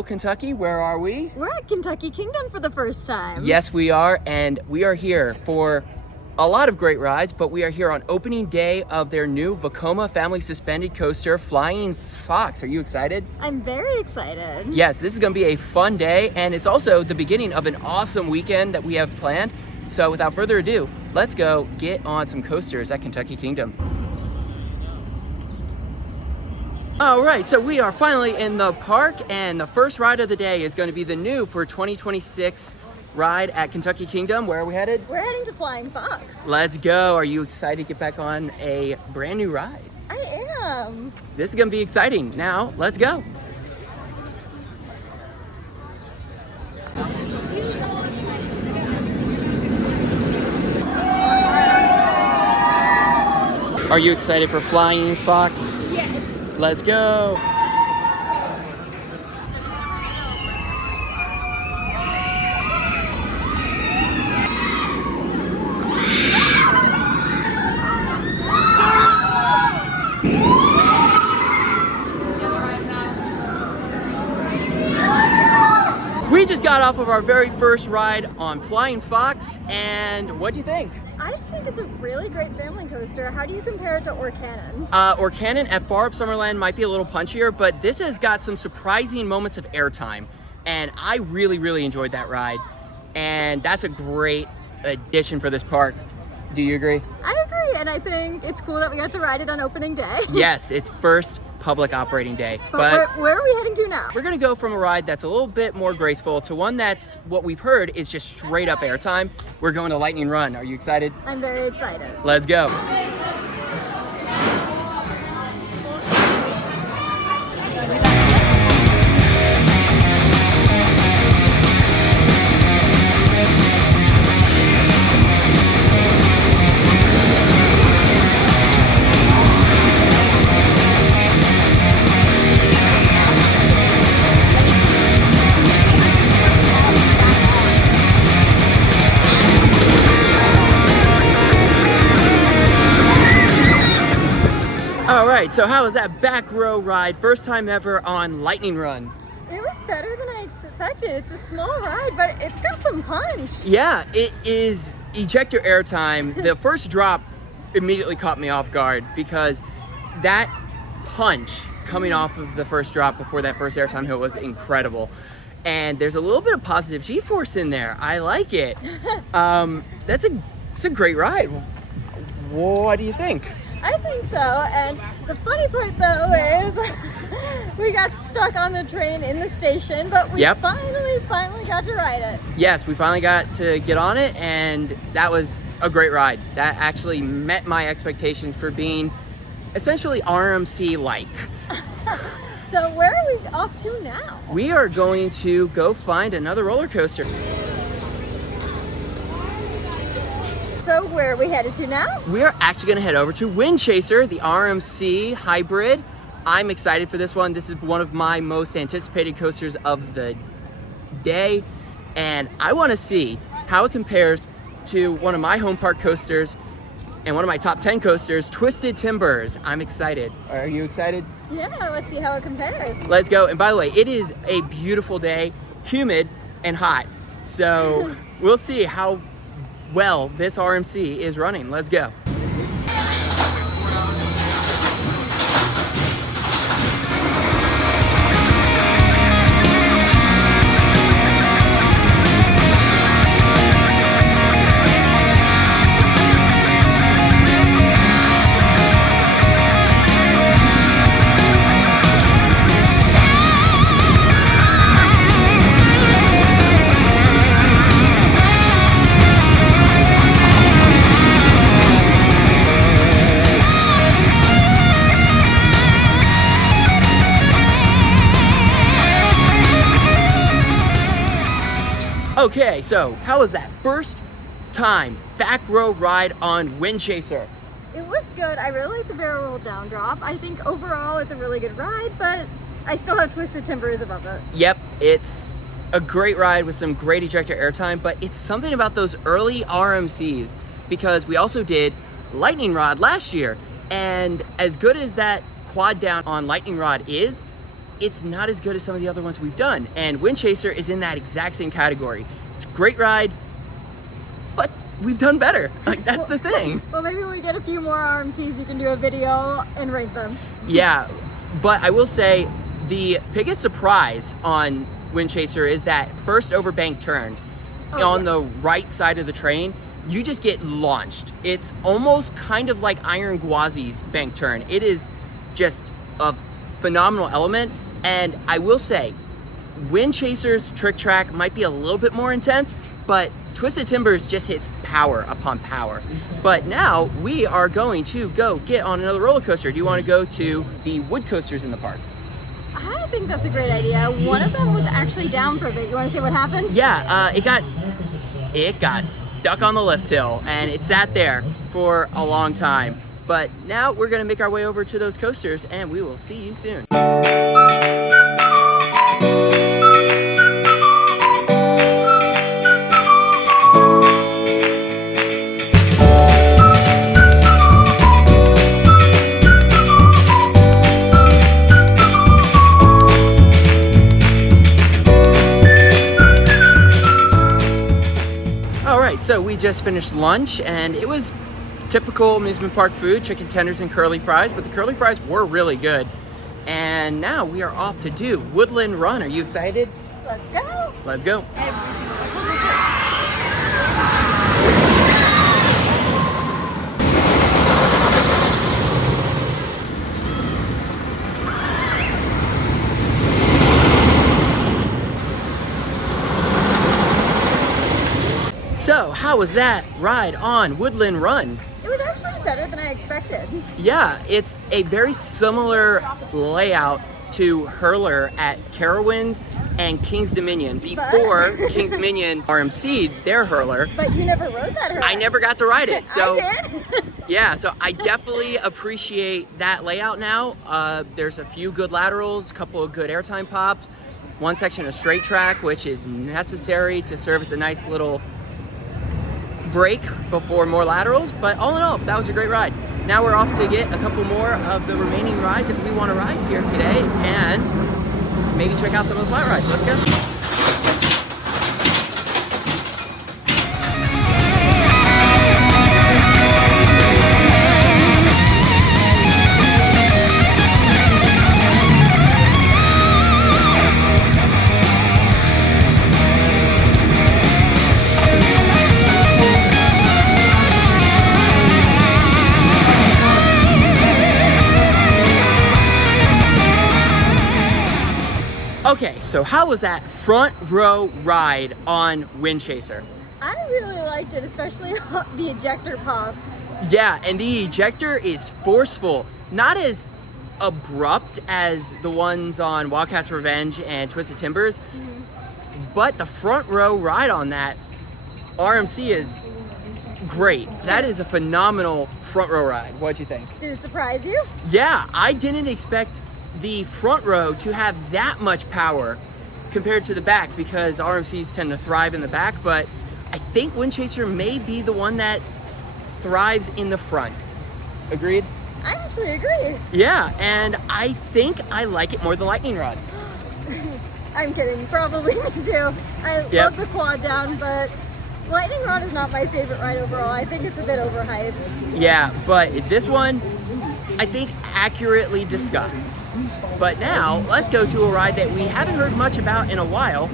Louisville, Kentucky. Where are we? We're at Kentucky Kingdom for the first time. Yes, we are, and we are here for a lot of great rides, but we are here on opening day of their new Vekoma family suspended coaster, Flying Fox. Are you excited? I'm very excited. Yes, this is going to be a fun day, and it's also the beginning of an awesome weekend that we have planned. So without further ado, let's go get on some coasters at Kentucky Kingdom. All right, so we are finally in the park, and the first ride of the day is going to be the new for 2026 ride at Kentucky Kingdom. Where are we headed? We're heading to Flying Fox. Let's go. Are you excited to get back on a brand new ride? I am. This is going to be exciting. Now, let's go. Are you excited for Flying Fox? Yes. Let's go. We just got off of our very first ride on Flying Fox, and what do you think? I think it's a really great family coaster. How do you compare it to Orcanon? Orcanon at Far Up Summerland might be a little punchier, but this has got some surprising moments of airtime, and I really enjoyed that ride, and that's a great addition for this park. Do you agree? I agree, and I think it's cool that we got to ride it on opening day. Yes, it's first public operating day. But where are we heading to now? We're gonna go from a ride that's a little bit more graceful to one that's, what we've heard, is just straight up airtime. We're going to Lightning Run. Are you excited? I'm very excited. Let's go. All right, so how was that back row ride? First time ever on Lightning Run. It was better than I expected. It's a small ride, but it's got some punch. Yeah, it is ejector airtime. The first drop immediately caught me off guard because that punch coming off of the first drop before that first airtime hill was incredible. And there's a little bit of positive G-force in there. I like it. It's a great ride. What do you think? I think so, and the funny part though is we got stuck on the train in the station, but we finally got to ride it. Yes, we finally got to get on it, and that was a great ride. That actually met my expectations for being essentially RMC-like. So where are we off to now? We are going to go find another roller coaster. So where are we headed to now? We are actually going to head over to Wind Chaser, the RMC hybrid. I'm excited for this one. This is one of my most anticipated coasters of the day, and I want to see how it compares to one of my home park coasters and one of my top 10 coasters, Twisted Timbers. I'm excited. Are you excited? Yeah, let's see how it compares. Let's go. And by the way, it is a beautiful day, humid and hot. So we'll see how well this RMC is running. Let's go. Okay, so how was that first time back row ride on Wind Chaser? It was good. I really like the barrel roll down drop. I think overall it's a really good ride, but I still have Twisted Timbers above it. Yep, it's a great ride with some great ejector airtime, but it's something about those early RMCs, because we also did Lightning Rod last year, and as good as that quad down on Lightning Rod is, it's not as good as some of the other ones we've done. And Wind Chaser is in that exact same category. It's a great ride, but we've done better. Like, that's the thing. Well, maybe when we get a few more RMCs, you can do a video and rank them. Yeah, but I will say the biggest surprise on Wind Chaser is that first overbank turn on the right side of the train. You just get launched. It's almost kind of like Iron Gwazi's bank turn. It is just a phenomenal element. And I will say, Wind Chaser's trick track might be a little bit more intense, but Twisted Timbers just hits power upon power. But now we are going to go get on another roller coaster. Do you want to go to the wood coasters in the park? I think that's a great idea. One of them was actually down for a bit. You want to see what happened? Yeah, it got stuck on the lift hill, and it sat there for a long time. But now we're gonna make our way over to those coasters, and we will see you soon. So we just finished lunch, and it was typical amusement park food, chicken tenders and curly fries, but the curly fries were really good. And now we are off to do Woodland Run. Are you excited? Let's go. Let's go. So, how was that ride on Woodland Run? It was actually better than I expected. Yeah, it's a very similar layout to Hurler at Carowinds and King's Dominion before King's Dominion RMC'd their Hurler. But you never rode that Hurler. I never got to ride it. So I did. Yeah, so I definitely appreciate that layout now. There's a few good laterals, a couple of good airtime pops, one section of straight track, which is necessary to serve as a nice little break before more laterals. But all in all, that was a great ride. Now we're off to get a couple more of the remaining rides that we want to ride here today, and maybe check out some of the flat rides. Let's go. Okay, so how was that front row ride on Wind Chaser? I really liked it, especially the ejector pops. Yeah, and the ejector is forceful, not as abrupt as the ones on Wildcats Revenge and Twisted Timbers, but the front row ride on that RMC is great. That is a phenomenal front row ride. What'd you think? Did it surprise you? Yeah, I didn't expect the front row to have that much power compared to the back, because RMCs tend to thrive in the back, but I think Wind Chaser may be the one that thrives in the front. Agreed? I actually agree. Yeah, and I think I like it more than Lightning Rod. I'm kidding, probably me too. I love the quad down, but Lightning Rod is not my favorite ride overall. I think it's a bit overhyped. Yeah, but this one, I think accurately discussed. But now, let's go to a ride that we haven't heard much about in a while,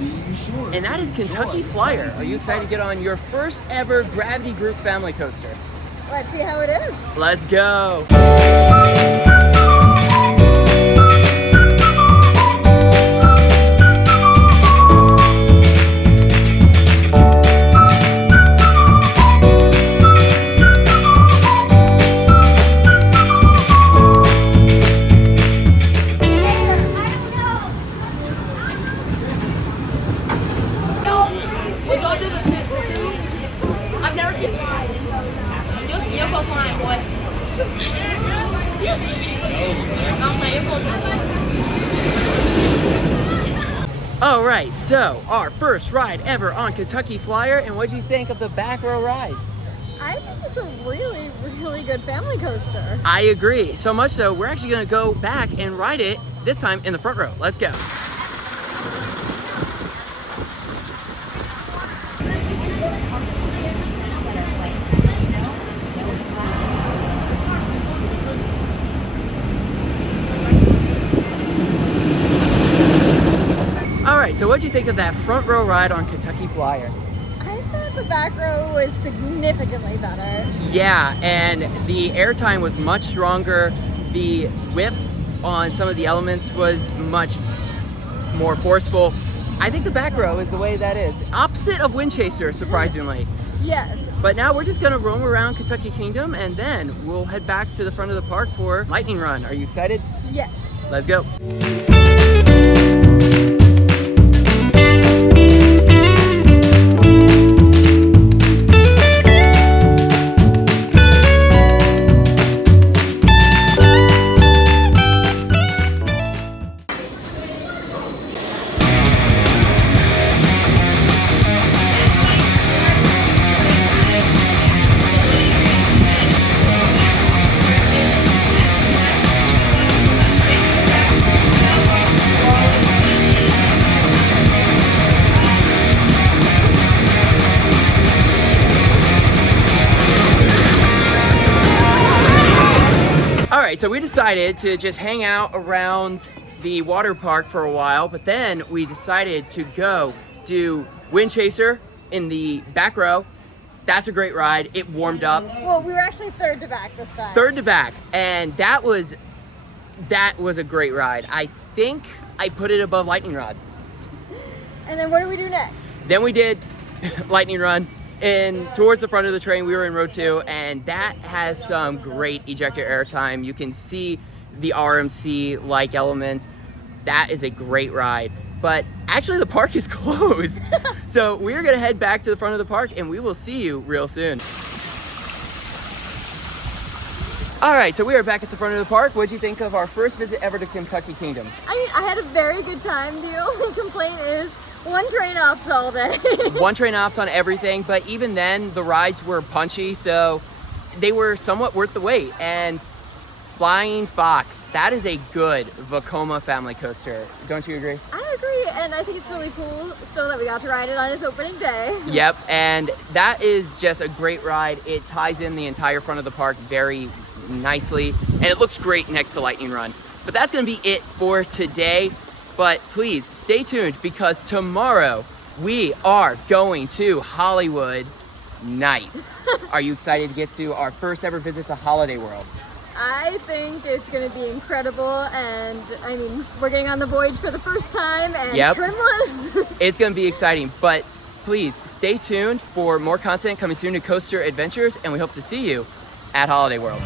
and that is Kentucky Flyer. Are you excited to get on your first ever Gravity Group family coaster? Let's see how it is. Let's go. All right, so our first ride ever on Kentucky Flyer, and what'd you think of the back row ride? I think it's a really good family coaster. I agree, so much so we're actually gonna go back and ride it this time in the front row. Let's go. All right, so what'd you think of that front row ride on Kentucky Flyer? I thought the back row was significantly better. Yeah, and the airtime was much stronger. The whip on some of the elements was much more forceful. I think the back row is the way that is. Opposite of Wind Chaser, surprisingly. Yes. But now we're just gonna roam around Kentucky Kingdom and then we'll head back to the front of the park for Lightning Run. Are you excited? Yes. Let's go. Alright, so we decided to just hang out around the water park for a while, but then we decided to go do Wind Chaser in the back row. That's a great ride. It warmed up. Well, we were actually third to back this time. Third to back, and that was a great ride. I think I put it above Lightning Rod. And then what do we do next? Then we did Lightning Run. And towards the front of the train, we were in row 2, and that has some great ejector airtime. You can see the RMC-like elements. That is a great ride. But actually, the park is closed. So we're gonna head back to the front of the park, and we will see you real soon. All right, so we are back at the front of the park. What'd you think of our first visit ever to Kentucky Kingdom? I mean, I had a very good time. The only complaint is one train ops all day. One train ops on everything, but even then, the rides were punchy, so they were somewhat worth the wait. And Flying Fox, that is a good Vekoma family coaster. Don't you agree? I agree, and I think it's really cool still that we got to ride it on its opening day. Yep, and that is just a great ride. It ties in the entire front of the park very nicely, and it looks great next to Lightning Run. But that's gonna be it for today. But please stay tuned because tomorrow we are going to HoliWood Nights. Are you excited to get to our first ever visit to Holiday World? I think it's going to be incredible, and I mean, we're getting on the voyage for the first time, and trimless. It's going to be exciting, but please stay tuned for more content coming soon to Coaster Adventures, and we hope to see you at Holiday World.